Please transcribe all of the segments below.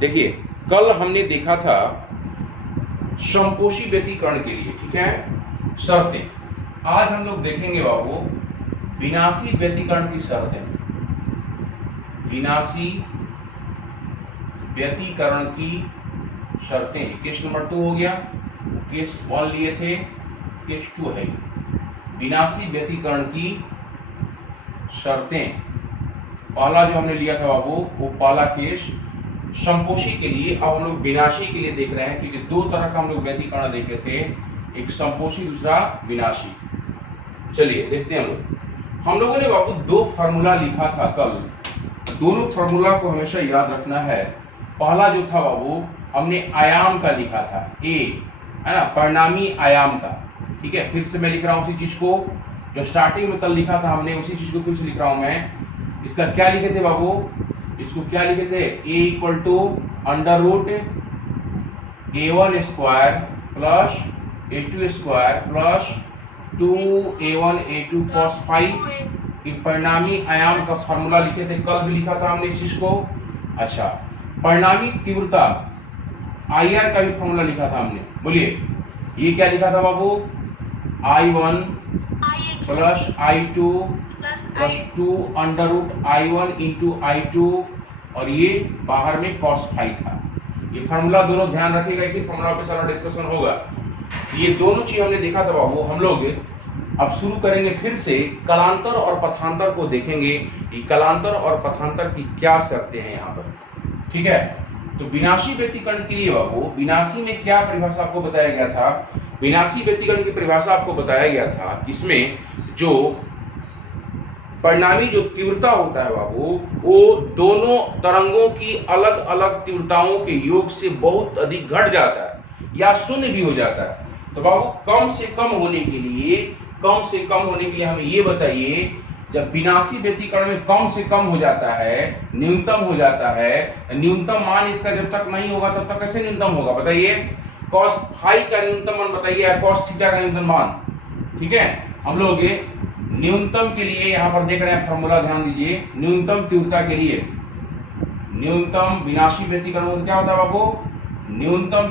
देखिए कल हमने देखा था समपोषी व्यतिकरण के लिए, ठीक है, शर्तें। आज हम लोग देखेंगे बाबू विनाशी व्यतिकरण की शर्तें। विनाशी व्यतिकरण की शर्तें। केस नंबर 2 हो गया, केस 1 लिए थे, केस 2 है। विनाशी व्यतिकरण की शर्तें। पहला जो हमने लिया था बाबू वो पहला केस समपोषी के लिए। अब हम लोग विनाशी के लिए देख रहे हैं, क्योंकि दो तरह का हम लोग व्यतिकरण देखे थे, एक समपोषी दूसरा विनाशी। चलिए देखते हैं हम लोगों ने बाबू दो फार्मूला लिखा था कल। दोनों फार्मूला को हमेशा याद रखना है। पहला जो था बाबू हमने आयाम का लिखा था, ए है ना, परिणामी आयाम का। ठीक है, फिर से मैं लिख रहा हूं उसी चीज को जो स्टार्टिंग में कल लिखा था हमने, उसी चीज को फिर से लिख रहा हूं मैं। इसका क्या लिखे थे बाबू, इसको क्या लिखे थे, a equal to under root a1 square plus a2 square plus 2a1 a2 cos phi. परिणामी आयाम का फार्मूला लिखे थे, कल भी लिखा था हमने इस चीज को। अच्छा, परिणामी तीव्रता IR का भी फार्मूला लिखा था हमने। बोलिए ये क्या लिखा था बाबू, I1 plus I2 plus 2 under root I1 into I2, और ये बाहर में cos फाइव था। ये फार्मूला दोनों ध्यान रखिएगा, इसी फार्मूला पे सारा डिस्कशन होगा। ये दोनों चीज हमने देखा था बाबू। हम लोग अब शुरू करेंगे फिर से कलांतर और पथांतर को देखेंगे। ये कलांतर और पथांतर की क्या शर्तें हैं यहाँ पर, ठीक है। तो विनाशी व्यतिकरण के लिए बाबू विनाशी में क्या परिभाषा आपको बताया गया था, विनाशी व्यतिकरण की परिभाषा आपको बताया गया था। इसमें जो परिणामी जो तीव्रता होता है बाबू, वो दोनों तरंगों की अलग अलग तीव्रताओं के योग से बहुत अधिक घट जाता है या शून्य भी हो जाता है। तो बाबू कम से कम होने के लिए हमें ये बताइए, जब विनाशी व्यतिकरण में कम से कम हो जाता है, न्यूनतम हो जाता है, न्यूनतम मान इसका जब तक नहीं होगा तब तक कैसे न्यूनतम होगा बताइए। cos फाइव का न्यूनतम मान बताइए, cos थीटा का न्यूनतम मान। ठीक है, हम लोग न्यूनतम के लिए यहां पर देख रहे हैं फार्मूला, ध्यान दीजिए। न्यूनतम तीव्रता के लिए, न्यूनतम विनाशी व्यतिकरण में क्या होता है बाबू, न्यूनतम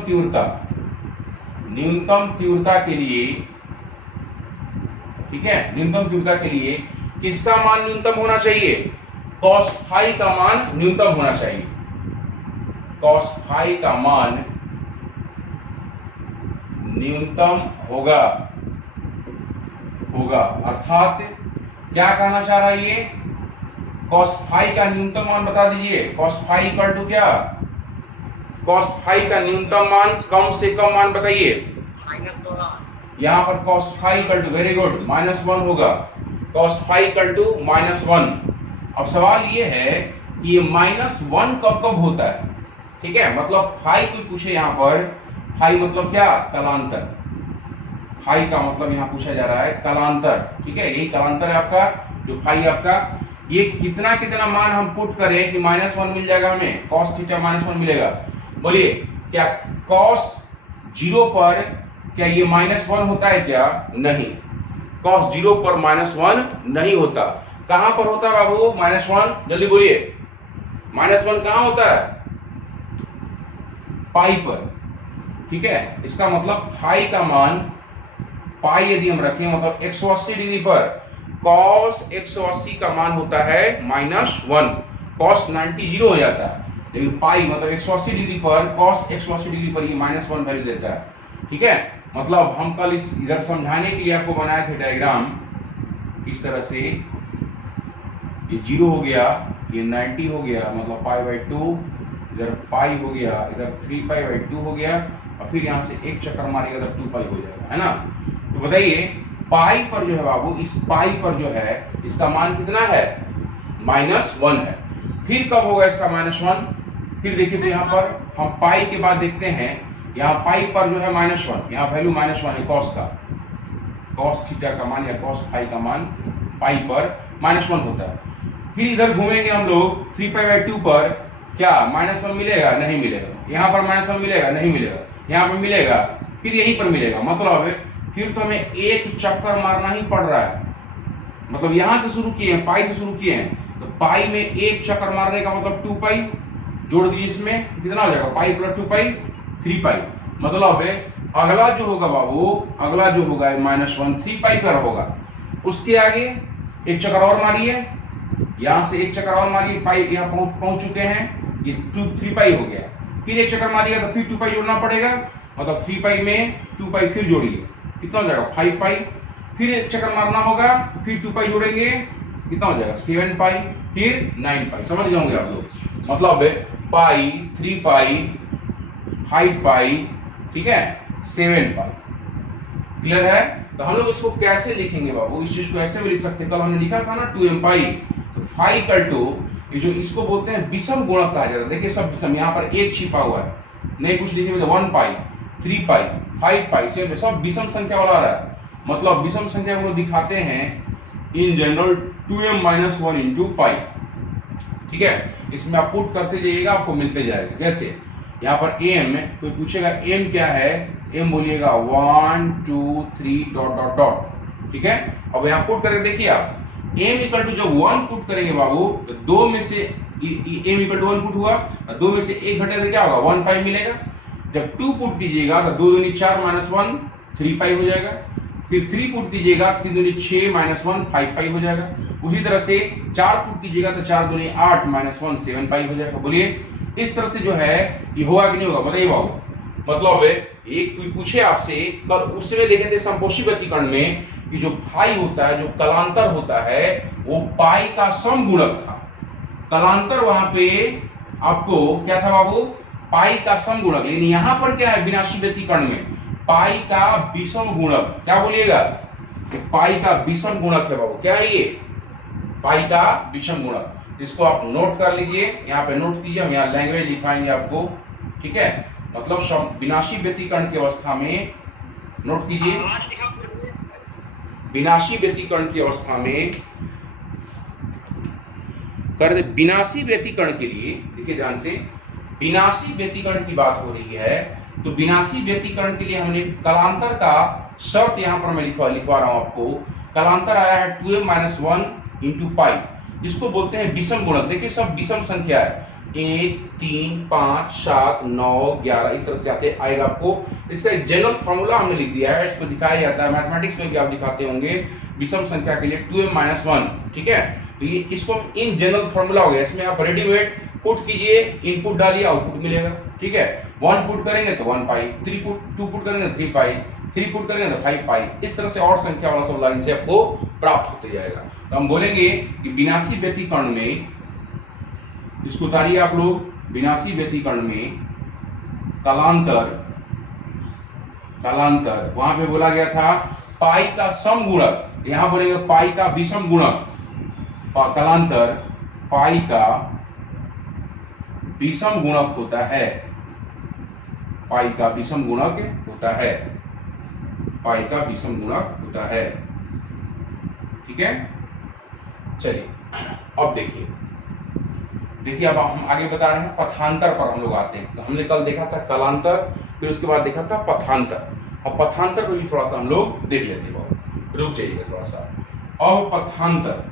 तीव्रता के लिए, ठीक है, न्यूनतम तीव्रता के लिए किसका मान न्यूनतम होना चाहिए, cos फाइव का मान न्यूनतम होना चाहिए। cos फाइव का मान न्यूनतम होगा। अर्थात क्या कहना चाह रहा है ये, cos फाइव का न्यूनतम मान बता दीजिए। cos फाइव इक्वल टू क्या, cos फाइव का न्यूनतम मान, कम से कम मान बताइए। यहाँ पर cos phi equal to, very good, -1 होगा। cos phi equal to -1। अब सवाल ये है कि ये -1 कब कब होता है, ठीक है। मतलब फाइव कोई पूछे यहाँ पर, फाइव मतलब क्या, कलांतर। फाइव का मतलब यहाँ पूछा जा रहा है कलांतर, ठीक है, यही कलांतर है आपका। जो फाइव आपका, ये कितना कितना मान हम पुट करें कि -1 मिल जाएगा हमें, cos थीटा -1 मिलेगा। बोलिए क्या cos 0 पर क्या ये -1 होता है क्या, नहीं, cos 0 पर -1 नहीं होता। कहां पर होता है बाबू -1, जल्दी बोलिए, -1 कहां होता है, पाई पर, ठीक है। इसका मतलब फाई का मान, पाई यदि हम रखें मतलब 180 डिग्री पर cos 180 का मान होता है -1, cos 90 0 हो जाता है, लेकिन पाई मतलब 180 डिग्री पर, cos 180 डिग्री पर ये -1 वैल्यू देता है, ठीक है। मतलब हम कल इस इधर समझाने के लिए आपको बनाए थे डायग्राम इस तरह से, ये 0 हो गया, ये 90 हो गया, मतलब π/2, इधर पाई हो गया, इधर 3π/2 हो गया, और फिर यहाँ से एक चक्कर मारेगा तो 2π हो जाएगा, है ना। तो बताइए पाई पर जो है बाबू, इस पाई पर जो है इसका मान कितना है, -1 है। फिर कब होगा इसका -1, फिर देखिए तो यहाँ पर हम पाई के बाद देखते हैं, यहाँ पाई पर जो है -1, यहाँ वैल्यू -1 है cos का, cos थीटा का मान या cos फाइव का मान पाई पर -1 होता है। फिर इधर घूमेंगे हम लोग 3π/2 पर, क्या -1 मिलेगा, नहीं मिलेगा। यहाँ पर -1 मिलेगा, नहीं मिलेगा। यहाँ पर मिलेगा, फिर यहीं पर मिलेगा। मतलब फिर तो हमें एक चक्कर मारना ही पड़ रहा है। मतलब यहां से शुरू किए हैं, पाई से शुरू किए हैं, तो पाई में एक चक्कर मारने का मतलब 2π, जोड़ दीजिए, इसमें कितना हो जाएगा पाई प्लस 2 पाई 3 पाई। मतलब अगला जो होगा बाबू, अगला जो होगा -1 3 पाई पर होगा। उसके आगे एक चक्कर और मारिए, यहां से एक चक्कर और मारिए, पाई यहां पहुंच चुके हैं, ये 3 पाई हो गया। फिर एक चक्कर मारिएगा तो फिर 2 पाई जोड़ना पड़ेगा, मतलब 3 पाई में 2 पाई फिर जोड़िए, कितना हो जाएगा 5 पाई। फिर एक चक्कर मारना होगा, फिर 2 पाई जोड़ेंगे, कितना हो जाएगा 7 पाई, फिर 9 पाई। समझ जाओगे आप लोग, मतलब पाई 3 पाई 5 पाई, ठीक है 7 पाई। क्लियर है? तो हम लोग इसको कैसे लिखेंगे बाबू, इस चीज को ऐसे भी लिख सकते हैं, कल हमने लिखा था ना 2m पाई, तो फाई इक्वल टू ये जो इसको बोलते हैं विषम गुणक कहा जाता है। देखिए सब विषम, यहाँ पर एक छिपा हुआ है, नहीं कुछ लिखे तो 1 पाई 3 पाई 5 पाई 7, सब विषम संख्या वाला आ रहा है। मतलब विषम संख्या को दिखाते हैं in general 2m - 1 into pi. ठीक है, इसमें आप पुट करते जाइएगा, आपको मिलते जाएगा। जैसे यहाँ पर m, कोई पूछेगा m क्या है, m बोलिएगा 1 2 3 डॉट डॉट डॉट। ठीक है, अब यहाँ पुट करके देखिए आप, m इक्वल टू जब 1 पुट करेंगे बाबू, तो 2 में से m इक्वल टू 1 पुट हुआ, 2 में से 1 घटे तो क्या होगा 1 पाई मिलेगा। जब 2 पुट कीजिएगा तो 2 दूनी 4 - 1 3 पाई हो जाएगा। फिर 3 पुट कीजिएगा, 3 दूनी 6 - 1 5 पाई हो जाएगा। उसी तरह से 4 पुट कीजिएगा तो 4 दूनी 8 - 1 7 पाई हो जाएगा। बोलिए इस तरह से जो है ये होगा कि नहीं होगा, बताइए बाबू। मतलब एक कोई पूछे आपसे, कल उसमें देखे थे समपोषी व्यतिकरण में कि जो फाई होता है, जो कलांतर होता है, वो पाई का समगुणक था। कलांतर वहां पे आपको क्या था बाबू, पाई का समगुणक। लेकिन यहां पर क्या है विनाशी व्यतिकरण में, पाई का विषम गुणक। क्या बोलिएगा, पाई का विषम गुणक है बाबू। क्या है ये, पाई का विषम गुणक। इसको आप नोट कर लीजिए, यहाँ पे नोट कीजिए, हम यहाँ लैंग्वेज लिखाएंगे आपको। ठीक है, मतलब विनाशी व्यतिकरण की अवस्था में नोट कीजिए, विनाशी व्यतिकरण की अवस्था में कर दे। विनाशी व्यतिकरण के लिए देखिए ध्यान से, विनाशी व्यतिकरण की बात हो रही है, तो विनाशी व्यतिकरण के लिए हमने कलांतर का शर्त यहां पर मैं लिखवा रहा हूं आपको। कलांतर आया है 2m - 1 इंटू पाई, जिसको बोलते हैं विषम गुणक। देखिए सब विषम संख्या है, 1 3 5 7 9 11 इस तरह से आते आएगा आपको। इसका एक जनरल फॉर्मूला हमने लिख दिया है, इसको दिखाया जाता है मैथमेटिक्स में भी आप दिखाते होंगे विषम संख्या के लिए 2m - 1। ठीक है, तो ये इसको इन जनरल फॉर्मूला हो गया। इसमें आप रेडीमेड पुट कीजिए, इनपुट डालिए, आउटपुट मिलेगा। ठीक है, 1 पुट करेंगे तो 1 पाई, 2 पुट करेंगे तो 3 पाई, 3 पुट करेंगे तो 5 पाई। इस तरह से और संख्या वाला सब लाइन से आपको प्राप्त होते जाएगा। तो हम बोलेंगे कि विनाशी व्यतिकरण में, इसको उतारिए आप लोग, विनाशी व्यतिकरण में कलांतर वहां पे बोला गया था पाई का समगुणक, यहां बोलेंगे पाई का विषम गुणक। कलांतर पाई का विषम गुणक होता है, पाई का विषम गुणक होता है, पाई का विषम गुणक होता है। ठीक है, चलिए अब देखिए अब हम आगे बता रहे हैं पथांतर पर हम लोग आते हैं। तो हमने कल देखा था कलांतर, फिर उसके बाद देखा था पथांतर। अब पथांतर को भी थोड़ा सा हम लोग देख लेते हैं, रुक जाइएगा थोड़ा सा। अब पथांतर,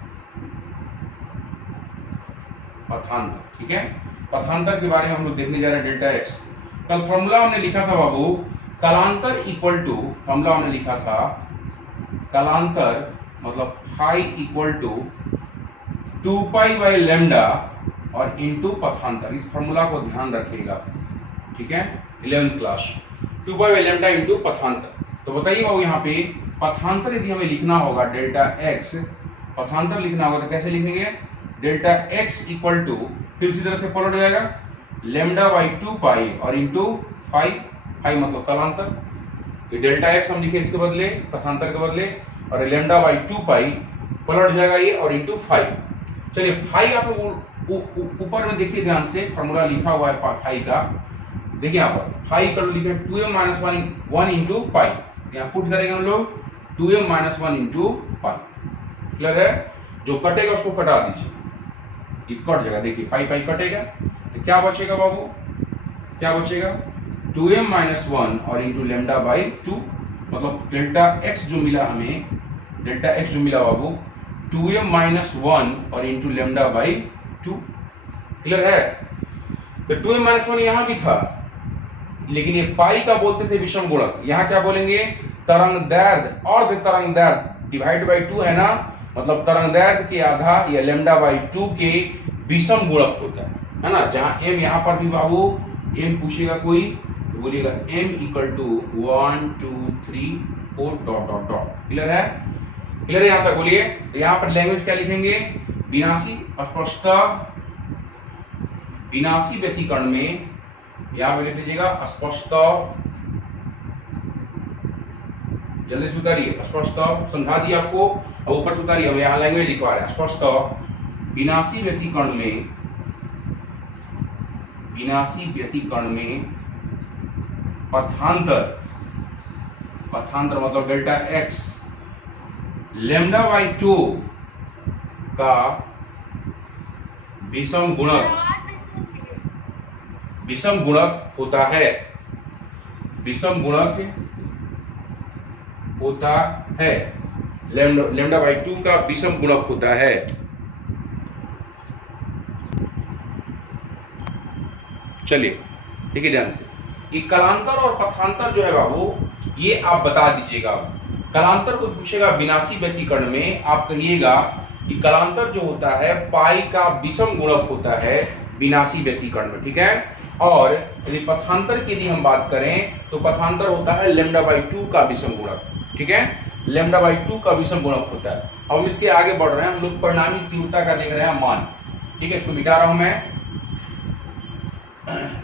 ठीक है, पथांतर के बारे में हम लोग देखने जा रहे हैं। डेल्टा एक्स, कल फॉर्मूला हमने लिखा था बाबू, कलांतर इक्वल टू, फॉर्मूला हमने लिखा था कलांतर मतलब phi equal to 2 pi by lambda और इनटू पथांतर। इस फॉर्मूला को ध्यान रखिएगा। ठीक है, 11th class, 2 pi by lambda into पथांतर। तो बताइए बाबू यहाँ पे पथांतर यदि हमें लिखना होगा डेल्टा एक्स, पथांतर लिखना होगा तो कैसे लिखेंगे, डेल्टा एक्स इक्वल टू, फिर उसी तरह से पलट जाएगा लैम्डा बाई 2 पाई और इंटू 5 मतलब कलांतर। डेल्टा एक्स हम लिखे इसके बदले, पथांतर के बदले, और लैम्डा बाई 2 पाई पलट जाएगा ये और इंटू 5। चलिए 5 आप लोग ऊपर में देखिए ध्यान से, फॉर्मूला लिखा हुआ है 5 का। देखिए यहाँ पर 5 कर लिखे 2m - 1 इंटू पाई, यहाँ पुट करेंगे हम लोग 2m - 1 इंटू पाई। क्लियर है, जो कटेगा उसको कटा दीजिए, ये कट जाएगा। देखिए पाई कटेगा तो क्या बचेगा बाबू, क्या बचेगा 2m - 1 और इंटू लैम्डा बाई 2, मतलब डेल्टा एक्स जो मिला हमें, डेल्टा एक्स जो मिला बाबू 2m - 1 और इंटू लैम्डा बाई 2। क्लियर है, तो 2m-1 यहां भी था, लेकिन ये पाई का बोलते थे विषम गुणक। यहां क्या बोलेंगे, तरंग दैर्ध्य और तरंग दैर्ध्य डिवाइड बाई 2 है ना, मतलब तरंग दैर्ध्य के आधा या लैम्डा बाई 2 के विषम गुणक होता है ना। जहां m यहां पर भी बाबू m पूछेगा कोई तो बोलिएगा m equal to 1 2 3 4 dot dot dot. Clear है? क्लियर है यहां तक? बोलिए। तो यहां पर लैंग्वेज क्या लिखेंगे, विनाशी अस्पष्टता, विनाशी व्यतिकरण में यहां पर लिख लीजिएगा अस्पष्टता, जल्दी से उतारिए, अस्पष्टता समझा दिया आपको, और ऊपर से उतारिए, हम यहां लैंग्वेज लिखवा रहे हैं। अस्पष्टता विनाशी व्यतिकरण में, विनाशी व्यतिकरण में पथांतर, पथांतर मतलब डेल्टा x लैम्डा बाई 2 का विषम गुणक, विषम गुणक होता है, विषम गुणक होता है, लैम्डा बाई 2 का विषम गुणक होता है। चलिए देखिए ध्यान से, ये कलांतर और पथांतर जो है बाबू, ये आप बता दीजिएगा। कलांतर को पूछेगा विनाशी व्यतिकरण में, आप कहिएगा कि कलांतर जो होता है पाई का विषम गुणक होता है विनाशी व्यतिकरण में, ठीक है। और यदि पथांतर की यदि हम बात करें तो पथांतर होता है लैम्डा बाई 2 का विषम गुणक, ठीक है, लैम्डा बाई 2 का विषम गुणक होता है। अब हम इसके आगे बढ़ रहे हैं, हम लोग परिणामी तीव्रता का देख रहे हैं मान, ठीक है। इसको मिटा रहा हूं मैं।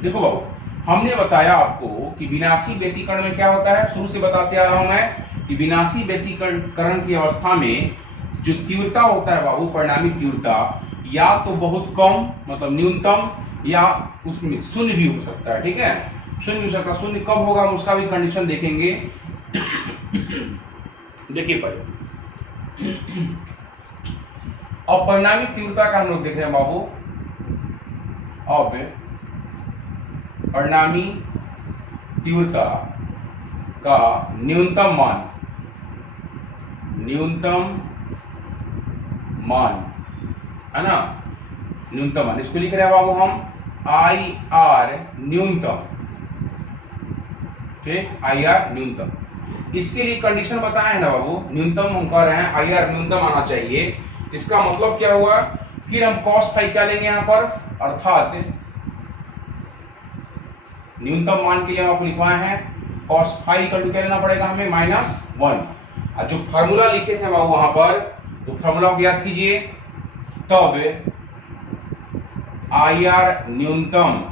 देखो बाबू, हमने बताया आपको कि विनाशी व्यतिकरण में क्या होता है, शुरू से बताते आ रहा हूं मैं कि विनाशी व्यतिकरण की अवस्था में जो तीव्रता होता है बाबू, परिणामी तीव्रता, या तो बहुत कम मतलब न्यूनतम, या उसमें शून्य भी हो सकता है, ठीक है, शून्य हो सकता है। शून्य कब होगा हम उसका भी कंडीशन देखेंगे। देखिए पहले अब परिणामी तीव्रता का हम लोग देख रहे हैं बाबू। अब परिणामी तीव्रता का न्यूनतम मान, न्यूनतम मान है ना, न्यूनतम मान, इसको लिख रहे हैं बाबू हम आई आर न्यूनतम, ठीक, आई आर न्यूनतम। इसके लिए कंडीशन बताए हैं ना बाबू, न्यूनतम हम कह रहे हैं आई आर न्यूनतम आना चाहिए। इसका मतलब क्या हुआ, फिर हम कॉस फाई क्या लेंगे यहां पर, अर्थात न्यूनतम मान के लिए हम आपको लिखवाए हैं कॉस फाई इक्वल टू क्या लेना पड़ेगा हमें, -1। और जो फार्मूला लिखे थे बाबू वहां पर, तो फार्मूला को याद कीजिए। तब आई आर न्यूनतम,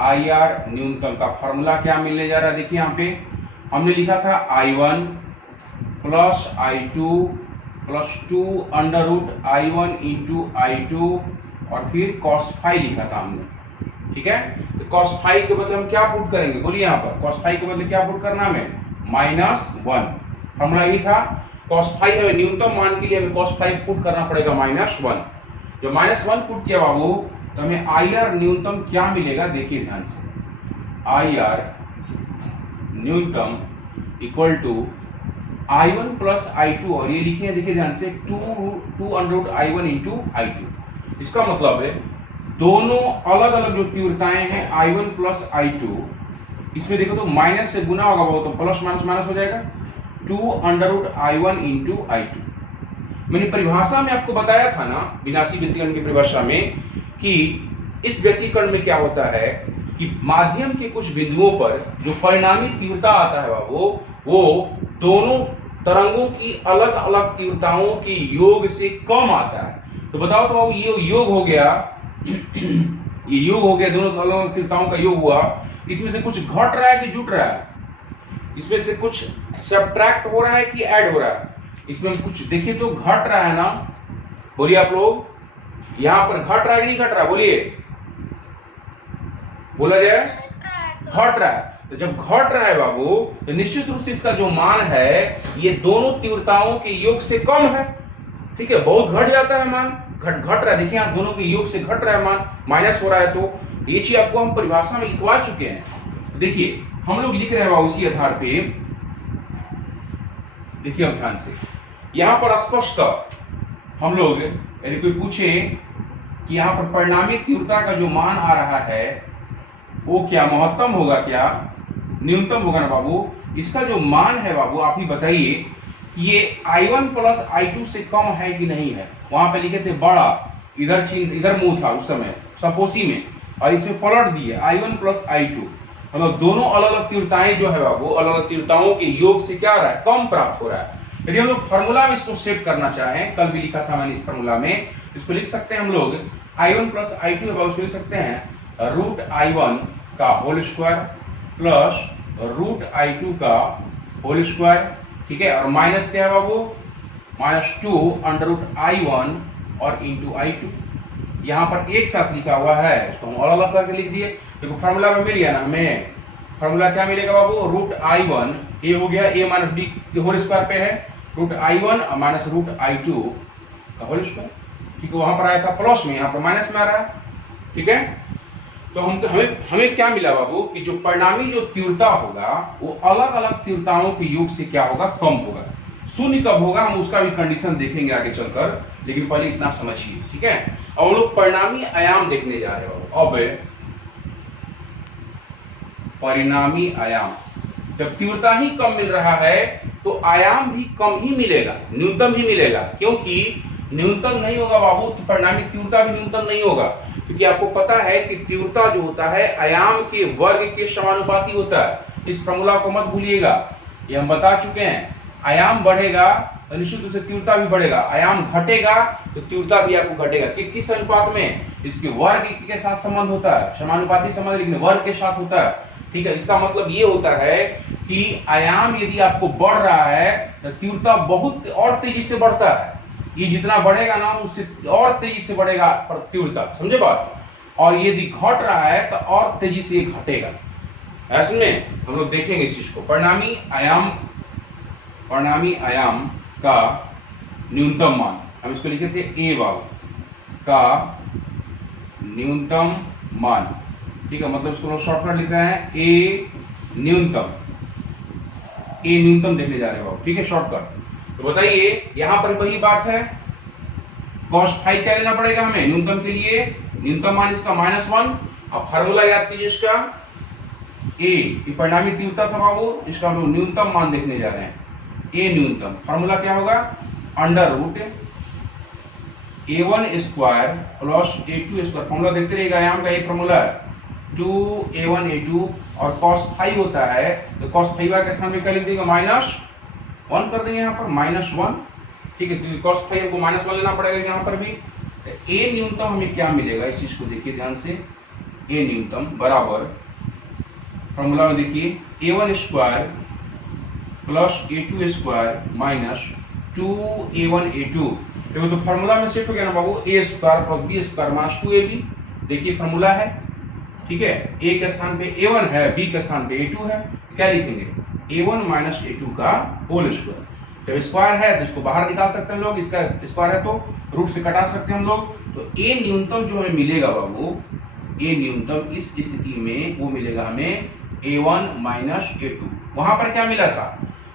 आई आर न्यूनतम का फार्मूला क्या मिलने जा रहा है, देखिए यहाँ पे हमने लिखा था I1 plus I2 plus 2 under root I1 into I2 और फिर cos फाई लिखा था हमने, ठीक है। तो cos फाई के बदले हम क्या पुट करेंगे, बोलिए यहाँ पर cos फाई के बदले क्या पुट करना हमें, -1। फार्मूला यही था, cos फाई हमें न्यूनतम मान के लिए हमें cos फाई पुट करना पड़ेगा -1। जो -1 पुट किया बाबू, तो हमें आई आर न्यूनतम क्या मिलेगा, देखिए ध्यान से, आई आर न्यूनतम equal to I1 plus I2, और ये लिखे हैं देखिए ध्यान से 2 under root I1 into I2। इसका मतलब है दोनों अलग अलग जो तीव्रताएं हैं I1 प्लस I2, इसमें देखो तो माइनस से गुना होगा वो, तो प्लस माइनस माइनस हो जाएगा, 2 under root I1 into I2। मैंने परिभाषा में आपको बताया था ना, विनाशी व्यतिकरण की परिभाषा में, कि इस व्यतिकरण में क्या होता है कि माध्यम के कुछ बिंदुओं पर जो परिणामी तीव्रता आता है बाबू, वो दोनों तरंगों की अलग अलग तीव्रताओं के योग से कम आता है। तो बताओ तो बाबू, ये योग हो गया, ये योग हो गया, दोनों अलग अलग तीव्रताओं का योग हुआ, इसमें से कुछ घट रहा है कि जुट रहा है, इसमें से कुछ सब्ट्रैक्ट हो रहा है कि ऐड हो रहा है, इसमें कुछ देखिए तो घट रहा है ना, बोलिए आप लोग, यहां पर घट रहा है कि नहीं घट रहा, बोलिए, बोला जाए, घट रहा है। तो जब घट रहा है बाबू, तो निश्चित रूप से इसका जो मान है ये दोनों तीव्रताओं के योग से कम है, ठीक है, बहुत घट जाता है मान, घट रहा है, देखिए आप दोनों के योग से घट रहा है मान, माइनस हो रहा है। तो ये चीज आपको हम परिभाषा में लिखवा चुके हैं। देखिए हम लोग लिख रहे हैं बाबू इसी आधार पे, देखिए हम ध्यान से, यहां पर स्पष्ट हम लोग, यदि कोई पूछे कि यहाँ पर परिणामी तीव्रता का जो मान आ रहा है वो क्या महत्तम होगा क्या न्यूनतम होगा ना बाबू। इसका जो मान है बाबू आप ही बताइए कि ये I1 प्लस I2 से कम है कि नहीं है। वहां पे लिखे थे बड़ा, इधर मुंह था उस समय संपोषी में, और इसमें पलट दिए I1 प्लस I2, मतलब दोनों अलग अलग तीव्रताएं जो है बाबू अलग अलग तीव्रताओं के योग से क्या आ रहा है कम प्राप्त हो रहा है। यदि हम लोग फॉर्मूला में इसको सेट करना चाहें, कल भी लिखा था मैंने इस फॉर्मूला में, इसको लिख सकते हैं हम लोग I1 प्लस I2 है बाबू, इसको लिख सकते हैं रूट I1 का whole square plus root I2 का होल स्क्वायर, ठीक है, और माइनस क्या है बाबू -2 अंडर रूट I1 और इंटू I2। यहाँ पर एक साथ लिखा हुआ है, इसको हम अलग अलग करके लिख दिए। देखो फॉर्मूला में मिल गया ना हमें, फॉर्मूला क्या मिलेगा बाबू रूट I1 ए हो गया a माइनस बी के होल स्क्वायर पे है, root I1 minus root I2 का होल स्क्वायर, ठीक है। वहां पर आया था प्लस में, यहाँ पर माइनस में आ रहा है, ठीक है। तो हमें क्या मिला बाबू कि जो परिणामी जो तीव्रता होगा वो अलग अलग तीव्रताओं के योग से क्या होगा कम होगा। शून्य कब होगा हम उसका भी कंडीशन देखेंगे आगे चलकर, लेकिन पहले इतना समझिए, ठीक है। अब हम लोग परिणामी आयाम देखने जा रहे हो। अब परिणामी आयाम, जब तीव्रता ही कम मिल रहा है तो आयाम भी कम ही मिलेगा, न्यूनतम ही मिलेगा, क्योंकि न्यूनतम नहीं होगा बाबू तो परिणामी तीव्रता भी न्यूनतम नहीं होगा, क्योंकि आपको पता है कि तीव्रता जो होता है आयाम के वर्ग के समानुपाती होता है। इस फॉर्मूला को मत भूलिएगा, ये हम बता चुके हैं। आयाम बढ़ेगा तो निश्चित रूप से तीव्रता भी बढ़ेगा, आयाम घटेगा तो तीव्रता भी आपको घटेगा। कि किस अनुपात में, इसके वर्ग के साथ संबंध होता है, समानुपाती संबंध लेकिन वर्ग के साथ होता है, ठीक है। इसका मतलब ये होता है कि आयाम यदि आपको बढ़ रहा है तो तीव्रता बहुत और तेजी से बढ़ता है। ये जितना बढ़ेगा ना उससे और तेजी से बढ़ेगा तीव्रता, समझे बात। और यदि घट रहा है तो और तेजी से घटेगा। ऐसे में हम लोग देखेंगे इस चीज को। परिणामी आयाम का न्यूनतम मान, हम इसको लिखे थे ए बाबू का न्यूनतम मान, ठीक है। मतलब इसको शॉर्टकट लिख रहे हैं ए न्यूनतम देखने जा रहे हैं बाबू, ठीक है, शॉर्टकट। तो बताइए यहां पर वही बात है, cos फाई क्या लेना पड़ेगा हमें न्यूनतम के लिए, न्यूनतम मान इसका -1। अब फार्मूला याद कीजिए इसका, ए परिणामी तीव्रता था बाबू, इसका हम लोग न्यूनतम मान देखने जा रहे हैं। ए न्यूनतम फार्मूला क्या होगा under root A1 square plus A2 square. Formula देखते रहिएगा, आयाम का एक फार्मूला है 2A1 A2 और cos फाई होता है तो cos फाई के स्थान में क्या लिख देंगे -1 कर देंगे यहाँ पर -1, ठीक है, क्योंकि cos फाई हमको -1 लेना पड़ेगा यहाँ पर भी। तो ए न्यूनतम हमें क्या मिलेगा इस चीज को देखिए ध्यान से, ए न्यूनतम बराबर फॉर्मूला में देखिए A1 square plus A2 square minus 2A1 A2। देखो तो फॉर्मूला में सेट हो गया ना बाबू, A square plus B square minus 2AB। देखिए फॉर्मूला है, ठीक है, ए के स्थान पे A1 है, बी के स्थान पे A2 है, क्या लिखेंगे A1 माइनस A2 का होल स्क्वायर। जब स्क्वायर है तो इसको बाहर निकाल सकते हैं हम लोग, इसका स्क्वायर है तो रूट से कटा सकते हैं हम लोग। तो ए न्यूनतम जो हमें मिलेगा बाबू, ए न्यूनतम इस स्थिति में वो मिलेगा हमें A1 माइनस A2। वहां पर क्या मिला था,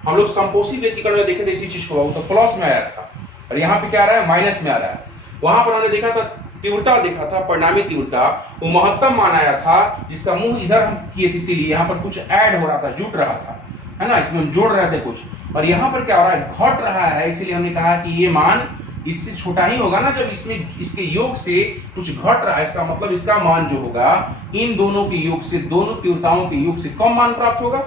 हम लोग संपोषी व्यतिकरण में देखे थे इसी चीज को बाबू, तो प्लस में आया था और यहाँ पे क्या आ रहा है माइनस में आ रहा है। वहां पर हमने देखा था तीव्रता देखा था, परिणामी तीव्रता वो महत्तम मान आया था, जिसका मुंह इधर हम किए थे, इसीलिए यहाँ पर कुछ ऐड हो रहा था, जुट रहा था, है ना, इसमें हम जोड़ रहे थे कुछ। और यहाँ पर क्या हो रहा है घट रहा है, इसीलिए हमने कहा कि ये मान इससे छोटा ही होगा ना, जब इसमें इसके योग से कुछ घट रहा है, इसका मतलब इसका मान जो होगा इन दोनों के योग से, दोनों तीव्रताओं के योग से कम मान प्राप्त होगा,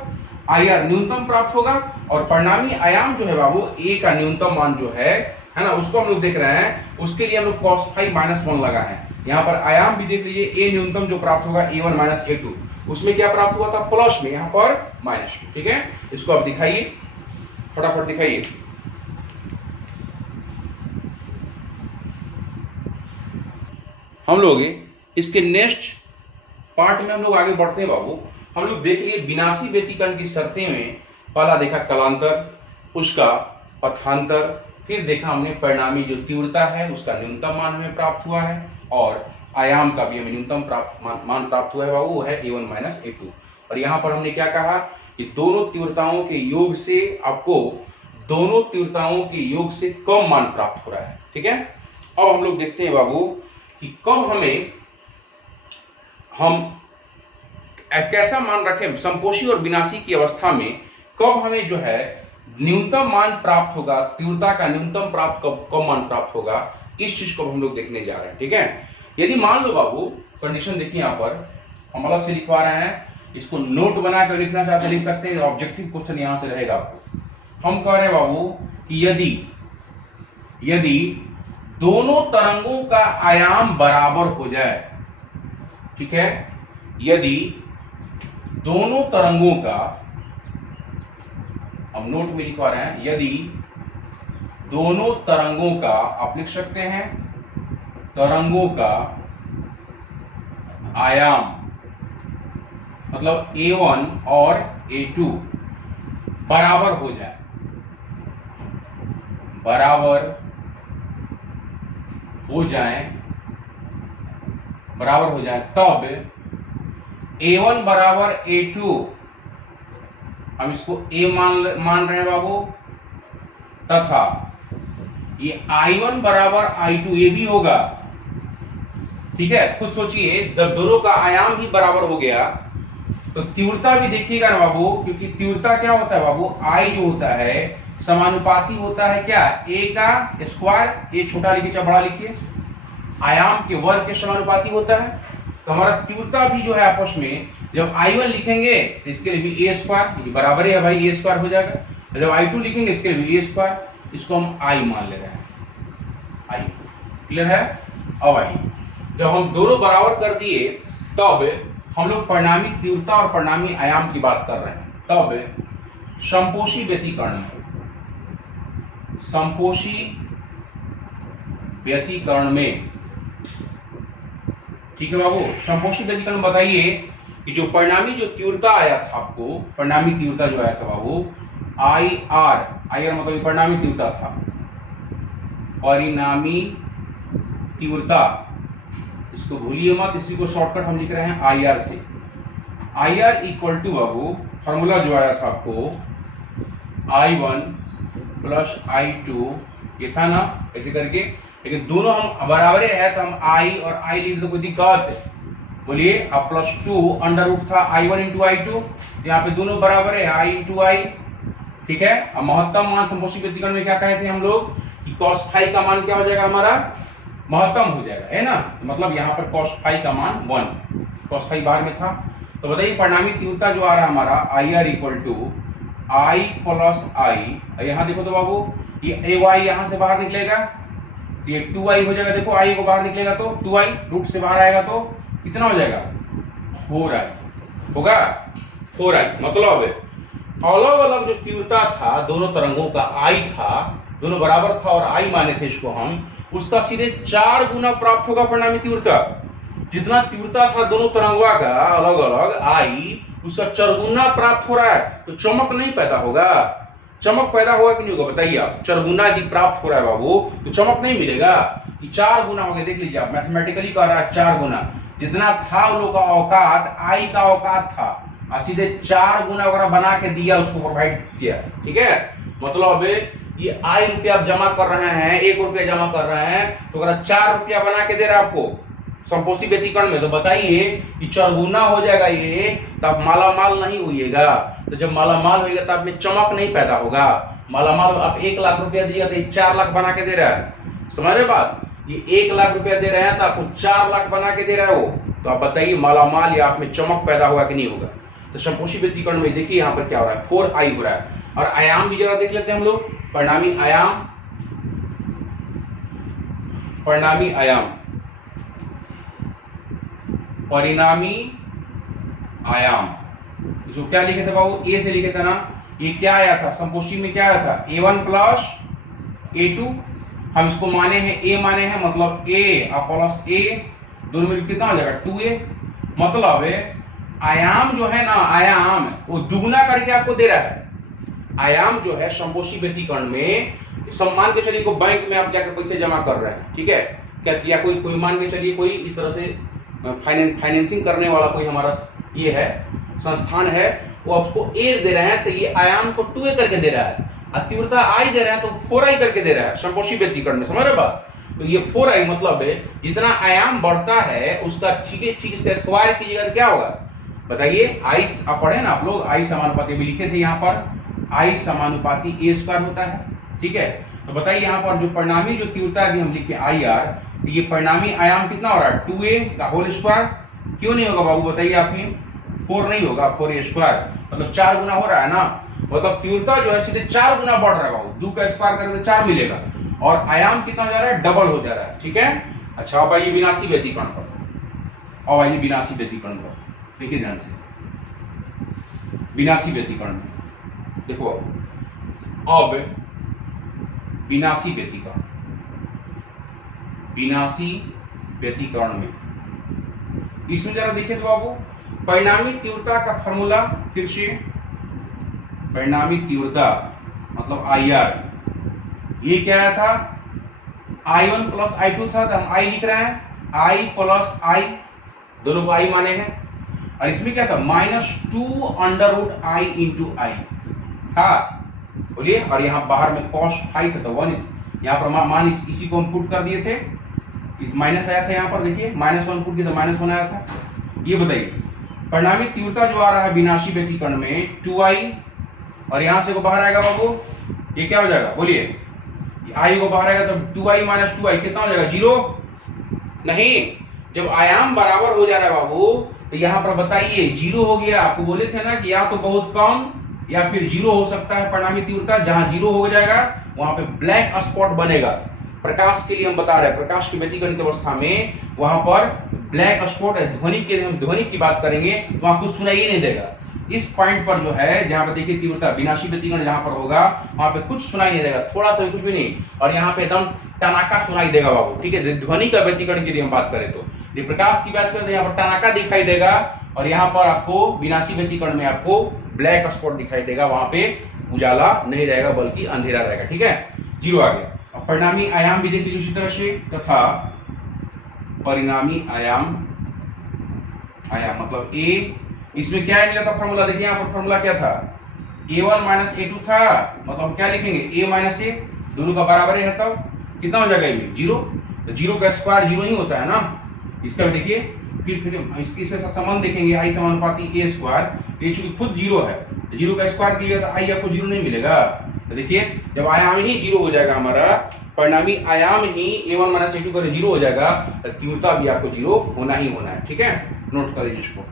आईआर न्यूनतम प्राप्त होगा। और परिणामी आयाम जो है बाबू ए का न्यूनतम मान जो है ना, उसको हम लोग देख रहे हैं, उसके लिए हम लोग cos फाई -1 लगा है। यहाँ पर आयाम भी देख लीजिए, ए न्यूनतम जो प्राप्त होगा A1 माइनस A2, उसमें क्या प्राप्त हुआ था प्लस में, यहाँ पर माइनस में, ठीक है। इसको आप दिखाइए, फटाफट दिखाइए। हम लोग इसके नेक्स्ट पार्ट में हम लोग आगे बढ़ते हैं बाबू। हम लोग देख लिए विनाशी व्यतिकरण की शर्तें में, पहला देखा कलांतर, उसका पथांतर, फिर देखा हमने परिणामी जो तीव्रता है उसका न्यूनतम मान हमें प्राप्त हुआ है, और आयाम का भी हमें न्यूनतम मान प्राप्त हुआ है बाबू, वो है A1 माइनस A2। और यहाँ पर हमने क्या कहा कि दोनों तीव्रताओं के योग से आपको दोनों तीव्रताओं के योग से कम मान प्राप्त हो रहा है, ठीक है। अब हम लोग देखते हैं बाबू कि कब हम कैसा मान रखें संपोषी और विनाशी की अवस्था में, कब हमें जो है न्यूनतम मान प्राप्त होगा, तीव्रता का न्यूनतम प्राप्त कब मान प्राप्त होगा, इस चीज को हम लोग देखने जा रहे हैं। ठीक है, यदि मान लो बाबू कंडीशन देखिए, यहां पर हम अलग से लिखवा रहे हैं, इसको नोट बना कर लिखना चाहते लिख सकते हैं, ऑब्जेक्टिव क्वेश्चन यहां से रहेगा आपको। हम कह रहे हैं बाबू कि यदि दोनों तरंगों का आयाम बराबर हो जाए, ठीक है, यदि दोनों तरंगों का, हम नोट में लिखवा रहे हैं, यदि दोनों तरंगों का, आप लिख सकते हैं तरंगों का आयाम मतलब A1 और A2 बराबर हो जाए, तब A1 बराबर A2, हम इसको A मान रहे हैं बाबू, तथा ये I1 बराबर I2 ये भी होगा। ठीक है, खुद सोचिए, जब दोनों का आयाम ही बराबर हो गया तो तीव्रता भी देखिएगा ना बाबू, क्योंकि तीव्रता क्या होता है बाबू, I जो होता है समानुपाती होता है क्या, A का स्क्वायर, A छोटा लिखिए चाहे बड़ा लिखिए, आयाम के वर्ग के समानुपाती होता है। तो हमारा तीव्रता भी जो है आपस में जब I1 लिखेंगे तो इसके लिए भी A स्क्वायर, बराबर है भाई, A स्क्वायर हो जाएगा। जब I2 लिखेंगे इसके लिए भी A स्क्वायर, इसको हम I मान ले रहे हैं, I। क्लियर है? अब आइए, जब हम दोनों बराबर कर दिए तब हम लोग परिणामी तीव्रता और परिणामी आयाम की बात कर रहे हैं। तब संपोषी व्यतिकरण में, ठीक है बाबू, संपोषी व्यतिकरण में बताइए कि जो परिणामी जो तीव्रता आया था आपको, परिणामी तीव्रता जो आया था बाबू IR मतलब परिणामी तीव्रता था, परिणामी तीव्रता, इसको भूलिए मत, इसी को शॉर्टकट हम लिख रहे हैं IR से। IR इक्वल टू बाबू फॉर्मूला जो आया था आपको I1 प्लस I2, ये था ना, ऐसे करके, लेकिन दोनों हम बराबर है तो हम I और I लिख दो, कोई दिक्कत? बोलिए, अब +2 अंडर रूट था I1 इंटू I2, यहाँ पे दोनों बराबर है I इंटू I। ठीक है, अब महत्तम मान संपोषी व्यतिकरण में क्या कहे थे हम लोग कि cos फाई का मान क्या हो जाएगा, हमारा महत्तम हो जाएगा, है ना, मतलब यहाँ पर cos फाई का मान 1, cos फाई बाहर में था। तो बताइए परिणामी तीव्रता जो आ रहा है हमारा IR equal to I plus I, यहाँ देखो तो बाबू, ये I यहाँ से बाहर निकलेगा, ये 2I हो जाएगा, देखो I को बाहर निकलेगा तो 2I, रूट से बाहर आएगा तो कितना हो जाएगा, 4I होगा, 4I। मतलब अलग अलग जो तीव्रता था दोनों तरंगों का I था, दोनों बराबर था और I माने थे इसको हम, उसका सीधे 4 गुना प्राप्त होगा परिणामी तीव्रता। जितना तीव्रता था दोनों तरंगों का अलग अलग I, उसका 4 गुना प्राप्त हो रहा है, तो चमक नहीं पैदा होगा? चमक पैदा होगा कि नहीं होगा बताइए आप? 4 गुना यदि प्राप्त हो रहा है बाबू तो चमक नहीं मिलेगा, 4 गुना हो गया। देख लीजिए आप, मैथमेटिकली कह रहा है 4 गुना, जितना था उन लोगों का औकात, I का औकात था, और सीधे 4 गुना वगैरह बना के दिया, उसको प्रोवाइड किया। ठीक है, मतलब ये I रुपया आप जमा कर रहे हैं, 1 रुपया जमा कर रहे हैं, तो अगर 4 रुपया बना के दे रहा है आपको संपोषी व्यतिकरण में, तो बताइए कि 4 गुना हो जाएगा ये, तब मालामाल नहीं होइएगा। तो जब मालामाल होइएगा तब में चमक नहीं पैदा होगा। मालामाल आप 1 लाख रुपया दिया तो 4 लाख बना के दे रहा है, समझ रहे बात? ये 1 लाख रुपया दे रहे हैं तो आपको 4 लाख बना के दे रहा है वो, तो आप बताइए मालामाल या आप में चमक पैदा होगा कि नहीं होगा? तो संपोषी व्यतिकरण में देखिए यहाँ पर क्या हो रहा है, 4I हो रहा है। और आयाम भी जरा देख लेते हैं हम लोग, परिणामी आयाम, परिणामी आयाम, परिणामी आयाम, इसको क्या लिखे थे बाबू? ए से लिखे थे ना। ये क्या आया था संपोषी में, क्या आया था? A1 प्लस A2, हम इसको माने हैं A माने हैं, मतलब A और प्लस A दोनों में कितना हो जाएगा 2A। मतलब आयाम जो है ना, आयाम वो दुगुना करके आपको दे रहा है। आयाम जो है संपोषी व्यतिकरण में, मान के चलिए को बैंक में आप जाकर पैसे जमा कर रहे हैं, ठीक है, क्या किया, कोई मान के चलिए कोई इस तरह से फाइनेंसिंग करने वाला कोई हमारा ये है संस्थान है, वो आपको A दे रहे हैं, तो ये आयाम को 2A करके दे रहा है, और तीव्रता I दे रहे हैं तो 4I करके दे रहा है संपोषी व्यतिकरण में, समझ रहे बात? तो ये 4i मतलब है जितना आयाम बढ़ता है उसका ठीक इसका स्क्वायर कीजिएगा तो क्या होगा बताइए। आई आप पढ़े ना आप लोग, आई समानुपाती भी लिखे थे यहाँ पर, आई समानुपाती a स्क्वायर होता है, ठीक है। तो बताइए यहाँ पर जो परिणामी जो तीव्रता की हम लिखे आई आर, तो ये परिणामी आयाम कितना हो रहा है 2a का होल स्क्वायर। क्यों नहीं होगा बाबू बताइए आप ही, 4 नहीं होगा, 4a स्क्वायर मतलब 4 गुना हो रहा है ना, मतलब तीव्रता जो है सीधे 4 गुना बढ़ रहा है बाबू, 2 का स्क्वायर करें तो 4 मिलेगा और आयाम कितना हो जा रहा है डबल हो जा रहा है, ठीक है। अच्छा अब आइए विनाशी व्यतिकरण पर, अब आइए विनाशी व्यतिकरण पर, देखिए ध्यान से विनाशी व्यतिकरण में देखो अब विनाशी व्यतिकरण, विनाशी व्यतिकरण में इसमें जरा देखिए तो बाबू परिणामी तीव्रता का फॉर्मूला, फिर से परिणामी तीव्रता मतलब आई आर, ये क्या आया था I1 प्लस I2 था, तो हम I लिख रहे हैं, I प्लस I दोनों को I माने हैं, और इसमें क्या था -2 √I × I था, बोलिए। और यहाँ बाहर में cos फाई था तो 1 यहाँ पर मान इसी को हम पुट कर दिए थे, इस माइनस आया था यहाँ पर देखिए, -1 पुट किया तो -1 आया था। ये बताइए परिणामी तीव्रता जो आ रहा है विनाशी व्यतिकरण में 2i, और यहां से को बाहर आएगा बाबू, ये क्या हो जाएगा बोलिए, i को बाहर आएगा तो 2i - 2i कितना हो जाएगा 0 नहीं। जब आयाम बराबर हो जा रहा है बाबू तो यहां पर बताइए 0 हो गया, आपको बोले थे ना कि या तो बहुत कम या फिर 0 हो सकता है परिणामी तीव्रता, जहां 0 हो जाएगा वहां पे ब्लैक स्पॉट बनेगा। प्रकाश के लिए हम बता रहे हैं, प्रकाश की व्यतिकरण अवस्था में वहां पर ब्लैक स्पॉट है, ध्वनि के लिए हम ध्वनि की बात करेंगे तो वहां कुछ सुनाई नहीं देगा। इस पॉइंट पर जो है जहां पर देखिए तीव्रता विनाशी व्यतिकरण जहां पर होगा वहां पे कुछ सुनाई नहीं देगा, थोड़ा सा भी कुछ भी नहीं, और यहाँ पे एकदम टनाका सुनाई देगा बाबू, ठीक है। ध्वनि का व्यतिकरण के लिए हम बात करें तो ये प्रकाश की बात करें तो यहाँ पर टनाका दिखाई देगा, और यहाँ पर आपको विनाशी व्यतिकरण में आपको ब्लैक स्पॉट दिखाई देगा, वहां पे उजाला नहीं रहेगा बल्कि अंधेरा रहेगा, ठीक है। 0 आ गया। अब परिणामी आयाम भी देख लीजिए उसी तरह से, तथा परिणामी आयाम मतलब a, इसमें क्या मिला था फॉर्मूला देखिए, यहाँ पर फॉर्मूला क्या था a1 - a2 था, मतलब हम क्या लिखेंगे a - a, दोनों का बराबर है तब कितना हो जाएगा ये 0, तो 0 का स्क्वायर 0 ही होता है ना। इसका भी देखिए फिर इसके साथ संबंध देखेंगे I समानुपाती a स्क्वायर, ये चूंकि खुद 0 है, 0 का स्क्वायर कीजिएगा तो I आपको 0 नहीं मिलेगा। तो देखिए जब आयाम ही 0 हो जाएगा हमारा, परिणामी आयाम ही a1 - a2 का 0 हो जाएगा, तो तीव्रता भी आपको 0 होना ही होना है, ठीक है। नोट कर लीजिए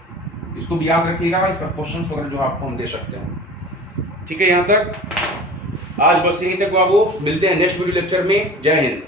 इसको भी याद रखिएगा, इस पर क्वेश्चंस वगैरह जो आपको हम दे सकते हैं, ठीक है। यहाँ तक आज बस यहीं तक बाबू, मिलते हैं नेक्स्ट वीडियो लेक्चर में। जय हिंद।